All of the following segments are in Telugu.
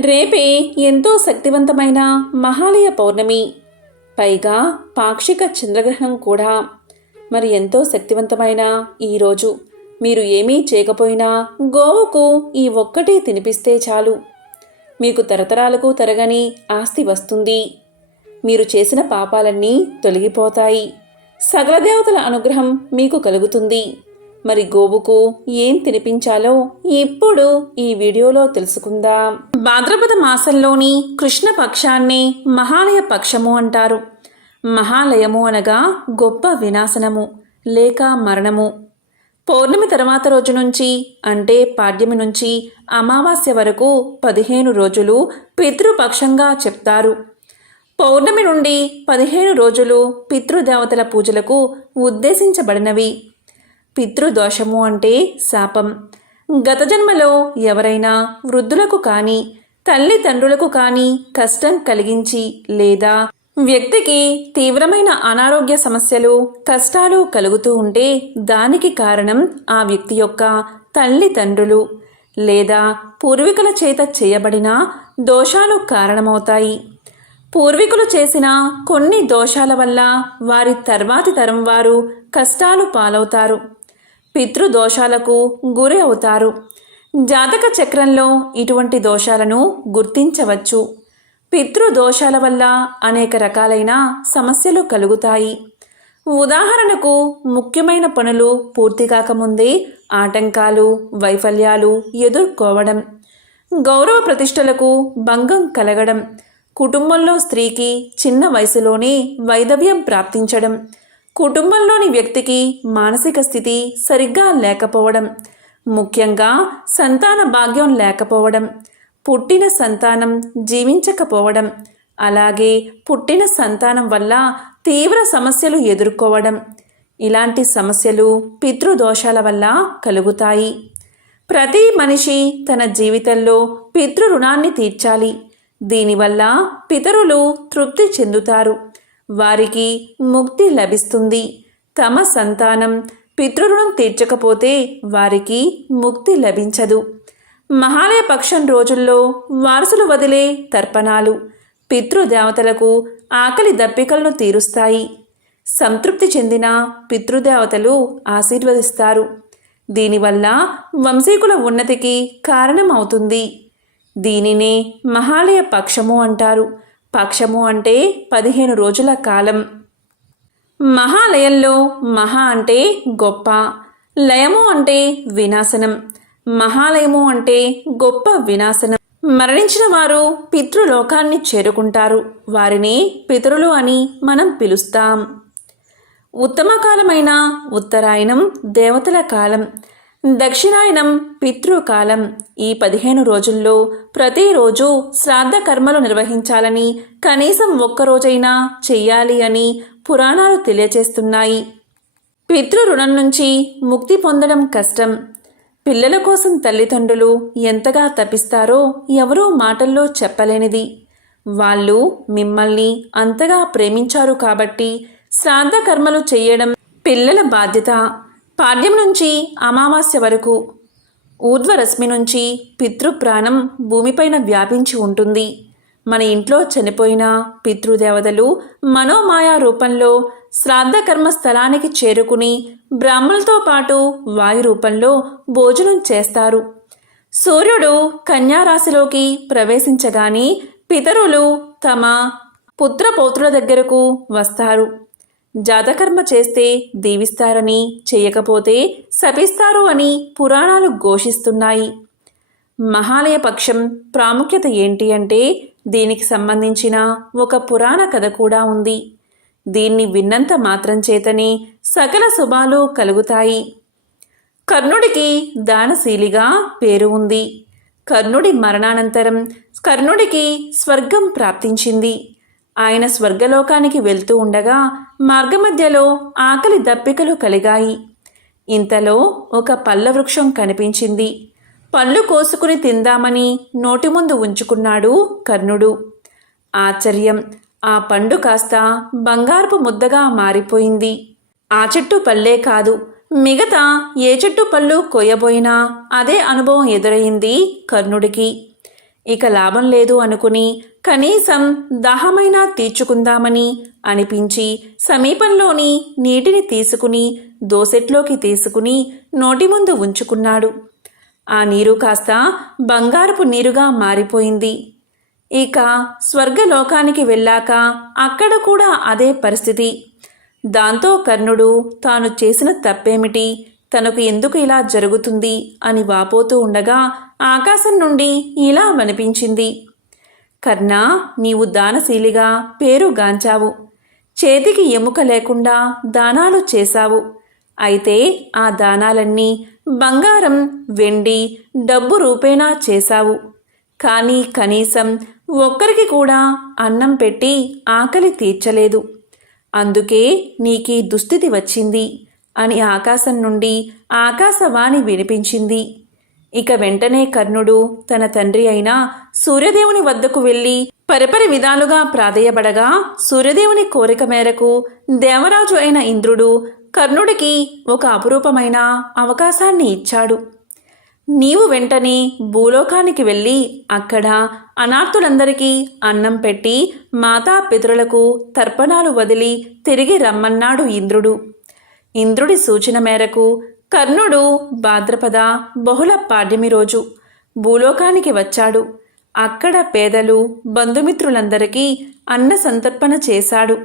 రేపే ఎంతో శక్తివంతమైన మహాలయ పౌర్ణమి. పైగా పాక్షిక చంద్రగ్రహణం కూడా. మరి ఎంతో శక్తివంతమైన ఈరోజు మీరు ఏమీ చేయకపోయినా గోవుకు ఈ ఒక్కటి తినిపిస్తే చాలు. మీకు తరతరాలకు తరగని ఆస్తి వస్తుంది. మీరు చేసిన పాపాలన్నీ తొలగిపోతాయి. సగల దేవతల అనుగ్రహం మీకు కలుగుతుంది. మరి గోవుకు ఏం తినిపించాలో ఇప్పుడు ఈ వీడియోలో తెలుసుకుందాం. భాద్రపద మాసంలోని కృష్ణ పక్షాన్ని మహాలయ పక్షము అంటారు. మహాలయము అనగా గొప్ప వినాశనము లేక మరణము. పౌర్ణమి తర్వాత రోజు నుంచి అంటే పాడ్యమి నుంచి అమావాస్య వరకు పదిహేను రోజులు పితృపక్షంగా చెప్తారు. పౌర్ణమి నుండి పదిహేను రోజులు పితృదేవతల పూజలకు ఉద్దేశించబడినవి. పితృదోషము అంటే శాపం. గత జన్మలో ఎవరైనా వృద్ధులకు కానీ తల్లిదండ్రులకు కానీ కష్టం కలిగించి లేదా వ్యక్తికి తీవ్రమైన అనారోగ్య సమస్యలు కష్టాలు కలుగుతూ ఉంటే దానికి కారణం ఆ వ్యక్తి యొక్క తల్లిదండ్రులు లేదా పూర్వీకుల చేత చేయబడిన దోషాలు కారణమవుతాయి. పూర్వీకులు చేసిన కొన్ని దోషాల వల్ల వారి తర్వాతి తరం వారు కష్టాలు పాలవుతారు. పితృదోషాలకు గురి అవుతారు. జాతక చక్రంలో ఇటువంటి దోషాలను గుర్తించవచ్చు. పితృదోషాల వల్ల అనేక రకాలైన సమస్యలు కలుగుతాయి. ఉదాహరణకు ముఖ్యమైన పనులు పూర్తి కాకముందే ఆటంకాలు వైఫల్యాలు ఎదుర్కోవడం. గౌరవ ప్రతిష్టలకు భంగం కలగడం. కుటుంబంలో స్త్రీకి చిన్న వయసులోనే వైదవ్యం ప్రాప్తించడం. కుటుంబంలోని వ్యక్తికి మానసిక స్థితి సరిగ్గా లేకపోవడం ముఖ్యంగా సంతాన భాగ్యం లేకపోవడం పుట్టిన సంతానం జీవించకపోవడం అలాగే పుట్టిన సంతానం వల్ల తీవ్ర సమస్యలు ఎదుర్కోవడం. ఇలాంటి సమస్యలు పితృదోషాల వల్ల కలుగుతాయి. ప్రతి మనిషి తన జీవితంలో పితృ రుణాన్ని తీర్చాలి. దీనివల్ల పితరులు తృప్తి చెందుతారు. వారికి ముక్తి లభిస్తుంది. తమ సంతానం పితృరుణం తీర్చకపోతే వారికి ముక్తి లభించదు. మహాలయ పక్షం రోజుల్లో వారసులు వదిలే తర్పణాలు పితృదేవతలకు ఆకలి దప్పికలను తీరుస్తాయి. సంతృప్తి చెందిన పితృదేవతలు ఆశీర్వదిస్తారు. దీనివల్ల వంశీకుల ఉన్నతికి కారణమవుతుంది. దీనినే మహాలయ పక్షము అంటారు. పక్షము అంటే పదిహేను రోజుల కాలం. మహాలయంలో మహా అంటే గొప్ప లయము అంటే వినాశనం మహాలయము అంటే గొప్ప వినాశనం. మరణించిన వారు పితృలోకాన్ని చేరుకుంటారు. వారిని పితరులు అని మనం పిలుస్తాం. ఉత్తమ కాలమైన ఉత్తరాయణం దేవతల కాలం. దక్షిణాయనం పితృకాలం. ఈ పదిహేను రోజుల్లో ప్రతిరోజు శ్రాద్ధ కర్మలు నిర్వహించాలని కనీసం ఒక్కరోజైనా చెయ్యాలి అని పురాణాలు తెలియచేస్తున్నాయి. పితృ రుణం నుంచి ముక్తి పొందడం కష్టం. పిల్లల కోసం తల్లిదండ్రులు ఎంతగా తపిస్తారో ఎవరూ మాటల్లో చెప్పలేనిది. వాళ్ళు మిమ్మల్ని అంతగా ప్రేమించారు కాబట్టి శ్రాద్ధ కర్మలు చేయడం పిల్లల బాధ్యత. పాడ్యం నుంచి అమావాస్య వరకు ఊర్ధ్వరశ్మి నుంచి పితృప్రాణం భూమిపైన వ్యాపించి ఉంటుంది. మన ఇంట్లో చనిపోయిన పితృదేవతలు మనోమాయా రూపంలో శ్రాద్ధకర్మ స్థలానికి చేరుకుని బ్రాహ్మణులతో పాటు వాయు రూపంలో భోజనం చేస్తారు. సూర్యుడు కన్యారాశిలోకి ప్రవేశించగానే పితరులు తమ పుత్రపౌత్రుల దగ్గరకు వస్తారు. జాతకర్మ చేస్తే దీవిస్తారని చేయకపోతే శపిస్తారు అని పురాణాలు ఘోషిస్తున్నాయి. మహాలయ పక్షం ప్రాముఖ్యత ఏంటి అంటే దీనికి సంబంధించిన ఒక పురాణ కథ కూడా ఉంది. దీన్ని విన్నంత మాత్రం చేతనే సకల శుభాలు కలుగుతాయి. కర్ణుడికి దానశీలిగా పేరు ఉంది. కర్ణుడి మరణానంతరం కర్ణుడికి స్వర్గం ప్రాప్తించింది. ఆయన స్వర్గలోకానికి వెళ్తూ ఉండగా మార్గమధ్యలో ఆకలి దప్పికలు కలిగాయి. ఇంతలో ఒక పళ్ళ వృక్షం కనిపించింది. పళ్ళు కోసుకుని తిందామని నోటి ముందు ఉంచుకున్నాడు కర్ణుడు. ఆశ్చర్యం! ఆ పండు కాస్త బంగారపు ముద్దగా మారిపోయింది. ఆ చెట్టు పళ్ళే కాదు. మిగతా ఏ చెట్టు పళ్ళు కొయ్యబోయినా అదే అనుభవం ఎదురయింది కర్ణుడికి. ఇక లాభం లేదు అనుకుని కనీసం దాహమైనా తీర్చుకుందామని అనిపించి సమీపంలోని నీటిని తీసుకుని దోసెట్లోకి తీసుకుని నోటి ముందు ఉంచుకున్నాడు. ఆ నీరు కాస్త బంగారపు నీరుగా మారిపోయింది. ఇక స్వర్గలోకానికి వెళ్ళాక అక్కడ కూడా అదే పరిస్థితి. దాంతో కర్ణుడు తాను చేసిన తప్పేమిటి? తనకు ఎందుకు ఇలా జరుగుతుంది? అని వాపోతూ ఉండగా ఆకాశం నుండి ఇలా వనిపించింది. కర్ణ నీవు దానశీలిగా పేరు గాంచావు. చేతికి ఎముక లేకుండా దానాలు చేశావు. అయితే ఆ దానాలన్నీ బంగారం వెండి డబ్బు రూపేణా చేశావు. కానీ కనీసం ఒక్కరికి కూడా అన్నం పెట్టి ఆకలి తీర్చలేదు. అందుకే నీకీ దుస్థితి వచ్చింది అని ఆకాశం నుండి ఆకాశవాణి వినిపించింది. ఇక వెంటనే కర్ణుడు తన తండ్రి అయిన సూర్యదేవుని వద్దకు వెళ్ళి పరపరి విధాలుగా ప్రాధేయపడగా సూర్యదేవుని కోరిక మేరకు దేవరాజు అయిన ఇంద్రుడు కర్ణుడికి ఒక అపురూపమైన అవకాశాన్ని ఇచ్చాడు. నీవు వెంటనే భూలోకానికి వెళ్ళి అక్కడ అనాథులందరికీ అన్నం పెట్టి మాతా పితరులకు తర్పణాలు వదిలి తిరిగి రమ్మన్నాడు ఇంద్రుడు. ఇంద్రుడి సూచన మేరకు కర్ణుడు భాద్రపద బహుళ పాడ్యమి రోజు భూలోకానికి వచ్చాడు. అక్కడ పేదలు బంధుమిత్రులందరికీ అన్న సంతర్పణ చేశాడు.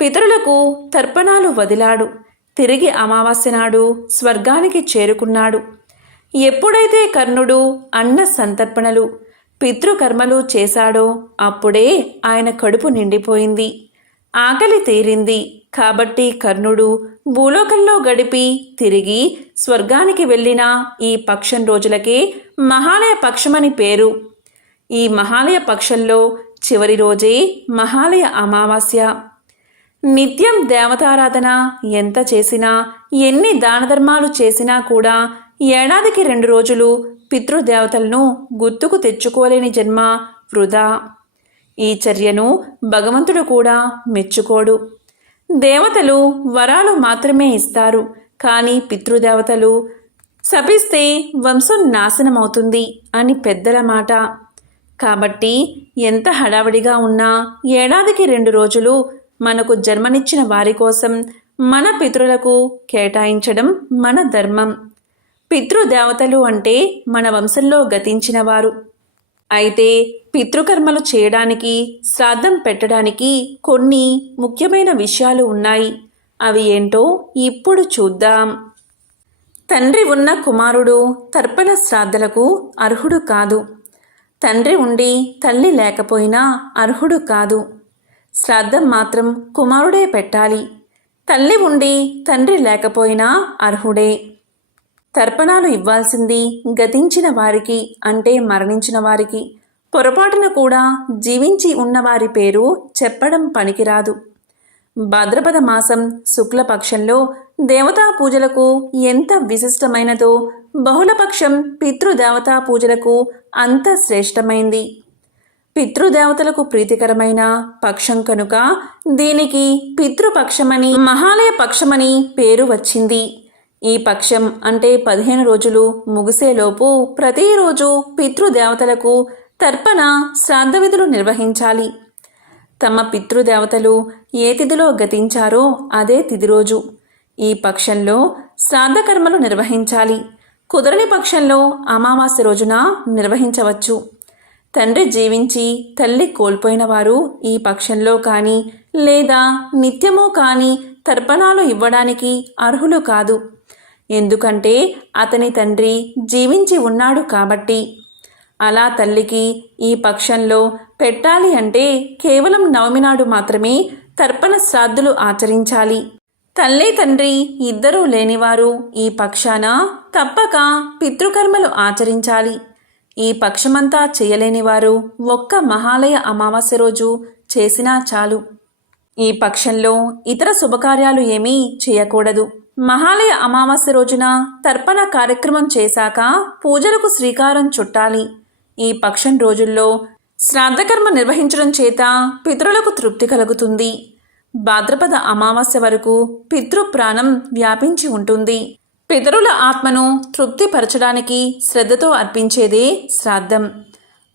పితరులకు తర్పణాలు వదిలాడు. తిరిగి అమావాస్య నాడు స్వర్గానికి చేరుకున్నాడు. ఎప్పుడైతే కర్ణుడు అన్న సంతర్పణలు పితృకర్మలు చేశాడో అప్పుడే ఆయన కడుపు నిండిపోయింది. ఆకలి తీరింది. కాబట్టి కర్ణుడు భూలోకంలో గడిపి తిరిగి స్వర్గానికి వెళ్ళిన ఈ పక్షం రోజులకే మహాలయ పక్షమని పేరు. ఈ మహాలయ పక్షంలో చివరి రోజే మహాలయ అమావాస్య. నిత్యం దేవతారాధన ఎంత చేసినా ఎన్ని దానధర్మాలు చేసినా కూడా ఏడాదికి రెండు రోజులు పితృదేవతలను గుర్తుకు తెచ్చుకోలేని జన్మ వృధా. ఈ చర్యను భగవంతుడు కూడా మెచ్చుకోడు. దేవతలు వరాలు మాత్రమే ఇస్తారు. కానీ పితృదేవతలు శపిస్తే వంశం నాశనమవుతుంది అని పెద్దల మాట. కాబట్టి ఎంత హడావిడిగా ఉన్నా ఏడాదికి రెండు రోజులు మనకు జన్మనిచ్చిన వారి కోసం మన పితృలకు కేటాయించడం మన ధర్మం. పితృదేవతలు అంటే మన వంశంలో గతించిన వారు. అయితే పితృకర్మలు చేయడానికి శ్రాద్ధం పెట్టడానికి కొన్ని ముఖ్యమైన విషయాలు ఉన్నాయి. అవి ఏంటో ఇప్పుడు చూద్దాం. తండ్రి ఉన్న కుమారుడు తర్పణ శ్రాద్ధలకు అర్హుడు కాదు. తండ్రి ఉండి తల్లి లేకపోయినా అర్హుడు కాదు. శ్రాద్ధం మాత్రం కుమారుడే పెట్టాలి. తల్లి ఉండి తండ్రి లేకపోయినా అర్హుడే. తర్పణాలు ఇవ్వాల్సింది గతించిన వారికి అంటే మరణించిన వారికి. పొరపాటున కూడా జీవించి ఉన్నవారి పేరు చెప్పడం పనికిరాదు. భాద్రపద మాసం శుక్లపక్షంలో దేవతా పూజలకు ఎంత విశిష్టమైనదో బహుళపక్షం పితృదేవతా పూజలకు అంత శ్రేష్టమైంది. పితృదేవతలకు ప్రీతికరమైన పక్షం కనుక దీనికి పితృపక్షమని మహాలయ పక్షమని పేరు వచ్చింది. ఈ పక్షం అంటే పదిహేను రోజులు ముగిసేలోపు ప్రతిరోజు పితృదేవతలకు తర్పణ శ్రాద్ధ విధులు నిర్వహించాలి. తమ పితృదేవతలు ఏ తిథిలో గతించారో అదే తిథి రోజు. ఈ పక్షంలో శ్రాద్ధ కర్మలు నిర్వహించాలి. కుదరని పక్షంలో అమావాస్య రోజున నిర్వహించవచ్చు. తండ్రి జీవించి తల్లి కోల్పోయిన వారు ఈ పక్షంలో కానీ లేదా నిత్యమూ కానీ తర్పణాలు ఇవ్వడానికి అర్హులు కాదు. ఎందుకంటే అతని తండ్రి జీవించి ఉన్నాడు కాబట్టి. అలా తల్లికి ఈ పక్షంలో పెట్టాలి అంటే కేవలం నవమి నాడు మాత్రమే తర్పణ శ్రాద్ధులు ఆచరించాలి. తల్లి తండ్రి ఇద్దరూ లేనివారు ఈ పక్షాన తప్పక పితృకర్మలు ఆచరించాలి. ఈ పక్షమంతా చేయలేనివారు ఒక్క మహాలయ అమావాస్య రోజు చేసినా చాలు. ఈ పక్షంలో ఇతర శుభకార్యాలు ఏమీ చేయకూడదు. మహాలయ అమావాస్య రోజున తర్పణ కార్యక్రమం చేశాక పూజలకు శ్రీకారం చుట్టాలి. ఈ పక్షం రోజుల్లో శ్రాద్ధకర్మ నిర్వహించడం చేత పితరులకు తృప్తి కలుగుతుంది. భాద్రపద అమావాస్య వరకు పితృ ప్రాణం వ్యాపించి ఉంటుంది. పితరుల ఆత్మను తృప్తిపరచడానికి శ్రద్ధతో అర్పించేదే శ్రాద్ధం.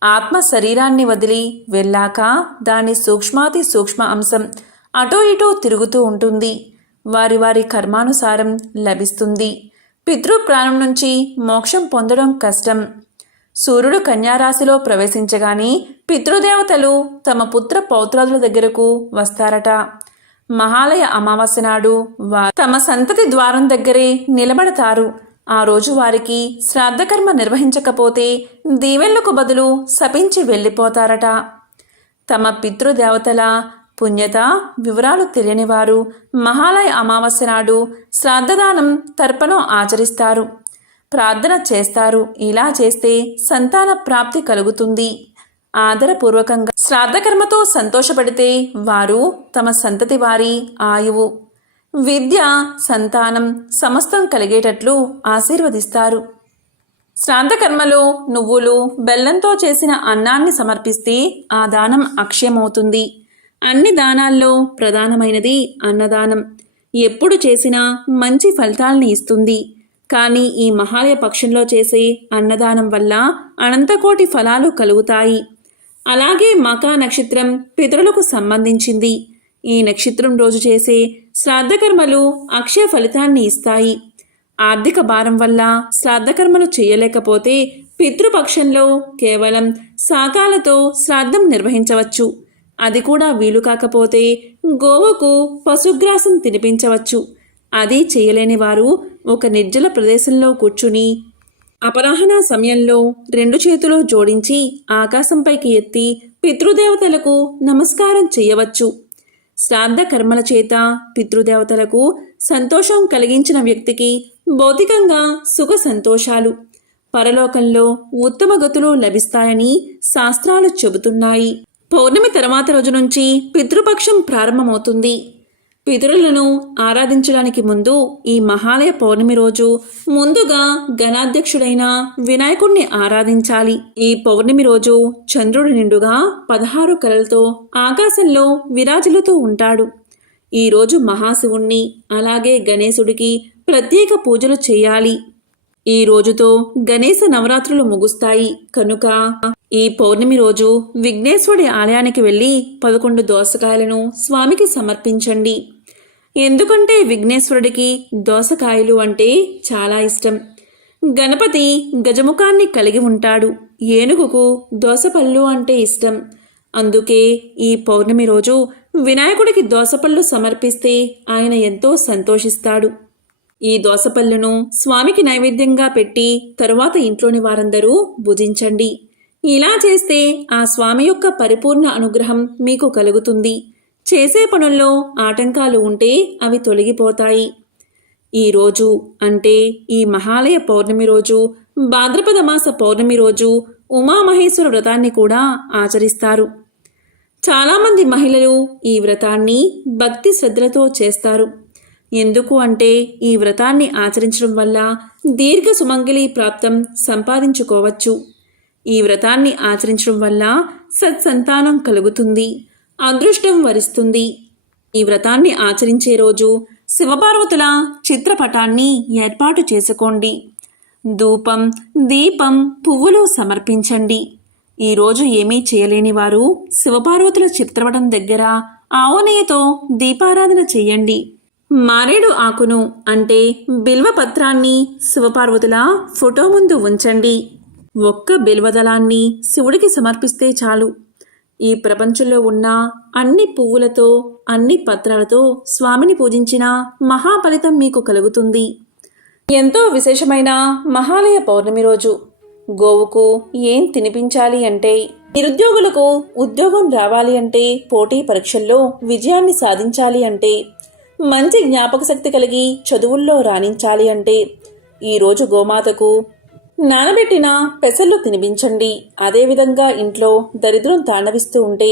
ఆత్మ శరీరాన్ని వదిలి వెళ్ళాక దాని సూక్ష్మాతి సూక్ష్మ అంశం అటో ఇటో తిరుగుతూ ఉంటుంది. వారి వారి కర్మానుసారం లభిస్తుంది. పితృ ప్రాణం నుంచి మోక్షం పొందడం కష్టం. సూర్యుడు కన్యారాశిలో ప్రవేశించగానే పితృదేవతలు తమ పుత్ర పౌత్రాదుల దగ్గరకు వస్తారట. మహాలయ అమావాస్య నాడు వారు తమ సంతతి ద్వారం దగ్గరే నిలబడతారు. ఆ రోజు వారికి శ్రాద్ధకర్మ నిర్వహించకపోతే దీవెళ్ళకు బదులు శపించి వెళ్ళిపోతారట. తమ పితృదేవతల పుణ్యత వివరాలు తెలియని వారు మహాలయ అమావాస్య నాడు శ్రాద్ధదానం తర్పణం ఆచరిస్తారు. ప్రార్థన చేస్తారు. ఇలా చేస్తే సంతాన ప్రాప్తి కలుగుతుంది. ఆదరపూర్వకంగా శ్రాద్ధకర్మతో సంతోషపడితే వారు తమ సంతతి వారి ఆయువు. విద్య సంతానం సమస్తం కలిగేటట్లు ఆశీర్వదిస్తారు. శ్రాద్ధకర్మలో నువ్వులు బెల్లంతో చేసిన అన్నాన్ని సమర్పిస్తే ఆ దానం అక్షయమవుతుంది. అన్ని దానాల్లో ప్రధానమైనది అన్నదానం. ఎప్పుడు చేసినా మంచి ఫలితాల్ని ఇస్తుంది. కానీ ఈ మహాలయ పక్షంలో చేసే అన్నదానం వల్ల అనంతకోటి ఫలాలు కలుగుతాయి. అలాగే మకా నక్షత్రం పితరులకు సంబంధించింది. ఈ నక్షత్రం రోజు చేసే శ్రాద్ధకర్మలు అక్షయ ఫలితాన్ని ఇస్తాయి. ఆర్థిక భారం వల్ల శ్రాద్ధకర్మలు చేయలేకపోతే పితృపక్షంలో కేవలం శాకాలతో శ్రాద్ధం నిర్వహించవచ్చు. అది కూడా వీలు కాకపోతే గోవకు పశుగ్రాసం తినిపించవచ్చు. అది చేయలేని వారు ఒక నిర్జల ప్రదేశంలో కూర్చుని అపరాహన సమయంలో రెండు చేతులు జోడించి ఆకాశంపైకి ఎత్తి పితృదేవతలకు నమస్కారం చేయవచ్చు. శ్రాద్ధ కర్మల చేత పితృదేవతలకు సంతోషం కలిగించిన వ్యక్తికి భౌతికంగా సుఖ సంతోషాలు పరలోకంలో ఉత్తమ గతులు లభిస్తాయని శాస్త్రాలు చెబుతున్నాయి. పౌర్ణమి తర్వాత రోజు నుంచి పితృపక్షం ప్రారంభమవుతుంది. పితరులను ఆరాధించడానికి ముందు ఈ మహాలయ పౌర్ణమి రోజు ముందుగా గణాధ్యక్షుడైన వినాయకుణ్ణి ఆరాధించాలి. ఈ పౌర్ణమి రోజు చంద్రుడి నిండుగా పదహారు కలలతో ఆకాశంలో విరాజిల్లుతూ ఉంటాడు. ఈ రోజు మహాశివుణ్ణి అలాగే గణేశుడికి ప్రత్యేక పూజలు చేయాలి. ఈ రోజుతో గణేశ నవరాత్రులు ముగుస్తాయి. కనుక ఈ పౌర్ణమి రోజు విఘ్నేశ్వరుడి ఆలయానికి వెళ్ళి పదకొండు దోసకాయలను స్వామికి సమర్పించండి. ఎందుకంటే విఘ్నేశ్వరుడికి దోసకాయలు అంటే చాలా ఇష్టం. గణపతి గజముఖాన్ని కలిగి ఉంటాడు. ఏనుగుకు దోసపళ్ళు అంటే ఇష్టం. అందుకే ఈ పౌర్ణమి రోజు వినాయకుడికి దోసపళ్ళు సమర్పిస్తే ఆయన ఎంతో సంతోషిస్తాడు. ఈ దోసపళ్ళను స్వామికి నైవేద్యంగా పెట్టి తరువాత ఇంట్లోని వారందరూ భుజించండి. ఇలా చేస్తే ఆ స్వామి యొక్క పరిపూర్ణ అనుగ్రహం మీకు కలుగుతుంది. చేసే పనుల్లో ఆటంకాలు ఉంటే అవి తొలగిపోతాయి. ఈ రోజు అంటే ఈ మహాలయ పౌర్ణమి రోజు భాద్రపద మాస పౌర్ణమి రోజు ఉమామహేశ్వర వ్రతాన్ని కూడా ఆచరిస్తారు. చాలామంది మహిళలు ఈ వ్రతాన్ని భక్తి శ్రద్ధలతో చేస్తారు. ఎందుకు అంటే ఈ వ్రతాన్ని ఆచరించడం వల్ల దీర్ఘ సుమంగళి ప్రాప్తం సంపాదించుకోవచ్చు. ఈ వ్రతాన్ని ఆచరించడం వల్ల సత్సంతానం కలుగుతుంది అదృష్టం వరిస్తుంది. ఈ వ్రతాన్ని ఆచరించే రోజు శివపార్వతుల చిత్రపటాన్ని ఏర్పాటు చేసుకోండి. ధూపం దీపం పువ్వులు సమర్పించండి. ఈరోజు ఏమీ చేయలేని వారు శివపార్వతుల చిత్రపటం దగ్గర ఆవు దీపారాధన చేయండి. మారేడు ఆకును అంటే బిల్వ పత్రాన్ని శివపార్వతుల ఫోటో ముందు ఉంచండి. ఒక్క బిల్వదళాన్ని శివుడికి సమర్పిస్తే చాలు. ఈ ప్రపంచంలో ఉన్న అన్ని పువ్వులతో అన్ని పత్రాలతో స్వామిని పూజించిన మహాఫలితం మీకు కలుగుతుంది. ఎంతో విశేషమైన మహాలయ పౌర్ణమి రోజు. గోవుకు ఏం తినిపించాలి అంటే నిరుద్యోగులకు ఉద్యోగం రావాలి అంటే పోటీ పరీక్షల్లో విజయాన్ని సాధించాలి అంటే మంచి జ్ఞాపక శక్తి కలిగి చదువుల్లో రాణించాలి అంటే ఈరోజు గోమాతకు నానబెట్టిన పెసర్లు తినిపించండి. అదేవిధంగా ఇంట్లో దరిద్రం తాండవిస్తూ ఉంటే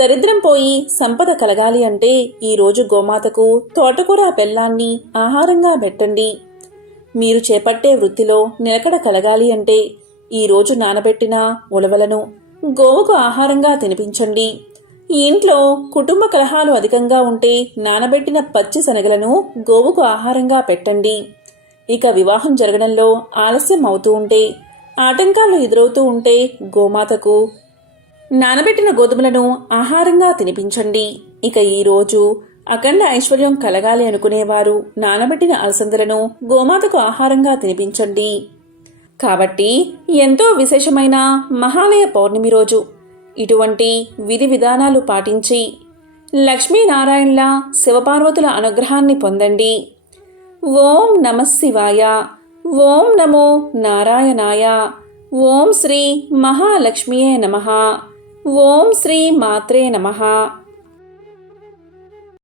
దరిద్రం పోయి సంపద కలగాలి అంటే ఈరోజు గోమాతకు తోటకూర బెల్లాన్ని ఆహారంగా పెట్టండి. మీరు చేపట్టే వృత్తిలో నిలకడ కలగాలి అంటే ఈరోజు నానబెట్టిన ఉలవలను గోవుకు ఆహారంగా తినిపించండి. ఇంట్లో కుటుంబ కలహాలు అధికంగా ఉంటే నానబెట్టిన పచ్చి శనగలను గోవుకు ఆహారంగా పెట్టండి. ఇక వివాహం జరగడంలో ఆలస్యం అవుతూ ఉంటే ఆటంకాలు ఎదురవుతూ ఉంటే గోమాతకు నానబెట్టిన గోధుమలను ఆహారంగా తినిపించండి. ఇక ఈరోజు అఖండ ఐశ్వర్యం కలగాలి అనుకునేవారు నానబెట్టిన అలసందలను గోమాతకు ఆహారంగా తినిపించండి. కాబట్టి ఎంతో విశేషమైన మహాలయ పౌర్ణమి రోజు. ఇటువంటి విధి విధానాలు పాటించి లక్ష్మీనారాయణల శివపార్వతుల అనుగ్రహాన్ని పొందండి. ఓం నమ శివాయ ఓం నమో నారాయణాయ ఓం శ్రీ మహాలక్ష్మియే నమ ఓం శ్రీ మాత్రే నమః